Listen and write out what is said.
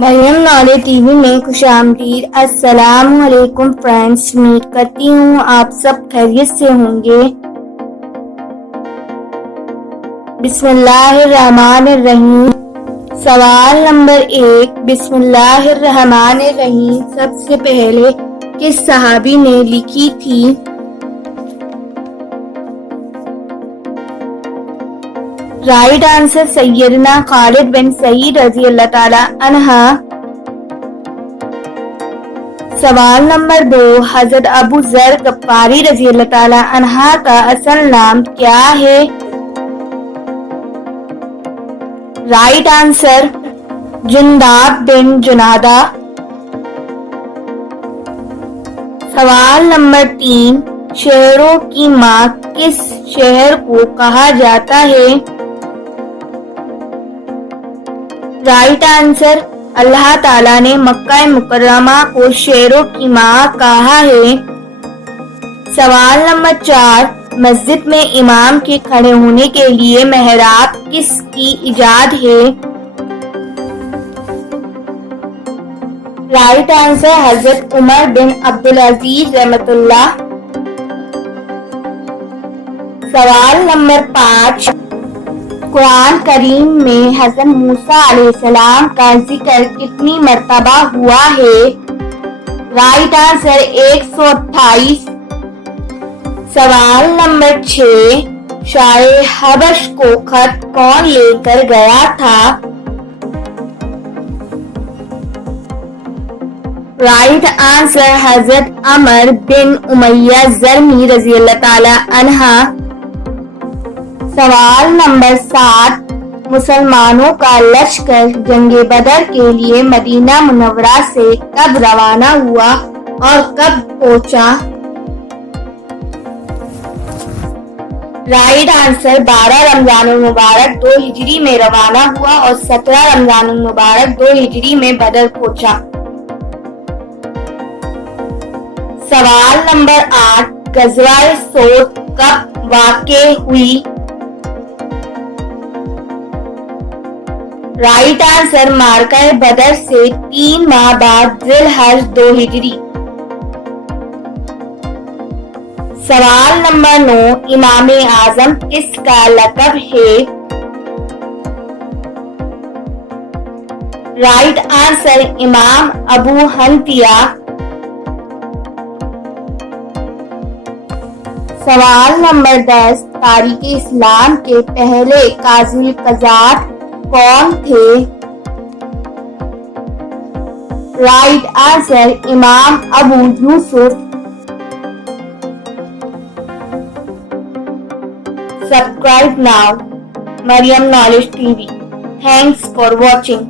مریم knowledge T V میں خوش آمدید۔ السلام علیکم فرینڈز، امید کرتی ہوں آپ سب خیریت سے ہوں گے۔ بسم اللہ الرحمن الرحیم۔ سوال نمبر 1، بسم اللہ الرحمن الرحیم سب سے پہلے کس صحابی نے لکھی تھی؟ رائٹ آنسر سیدنا خالد بن سعید رضی اللہ تعالی عنہ۔ سوال نمبر 2، حضرت ابو ذر غفاری رضی اللہ تعالی عنہ کا اصل نام کیا ہے؟ رائٹ آنسر جنداب بن جنادہ۔ سوال نمبر 3، شہروں کی ماں کس شہر کو کہا جاتا ہے؟ رائٹ آنسر اللہ تعالیٰ نے مکہ مکرمہ کو شہروں کی ماں کہا ہے۔ سوال نمبر 4، مسجد میں امام کے کھڑے ہونے کے لیے محراب کس کی ایجاد ہے؟ رائٹ آنسر حضرت عمر بن عبدالعزیز رحمۃ اللہ۔ سوال نمبر 5، قرآن کریم میں حضرت موسیٰ علیہ السلام کا ذکر کتنی مرتبہ ہوا ہے؟ Right answer 128۔ سوال نمبر 6، شاہ حبش کو خط کون لے کر گیا تھا؟ رائٹ آنسر حضرت عمر بن امیہ زرمی رضی اللہ تعالی عنہ۔ سوال نمبر 7، مسلمانوں کا لشکر جنگ بدر کے لیے مدینہ منورہ سے کب روانہ ہوا اور کب پہنچا؟ رائٹ آنسر 12 رمضان المبارک 2 ہجری میں روانہ ہوا اور 17 رمضان المبارک 2 ہجری میں بدر پہنچا۔ سوال نمبر 8، غزوہ صوت کب واقع ہوئی؟ رائٹ آنسر معرکہ بدر سے 3 ماہ بعد ذی الحج 2 ہجری۔ سوال نمبر 9، امام اعظم کس کا لقب ہے؟ رائٹ آنسر امام ابو حنیفہ۔ سوال نمبر 10، تاریخ اسلام کے پہلے قاضی القضات کون تھے؟ رائٹ آنسر امام ابو یوسف۔ Subscribe now, Mariam Knowledge TV. Thanks for watching.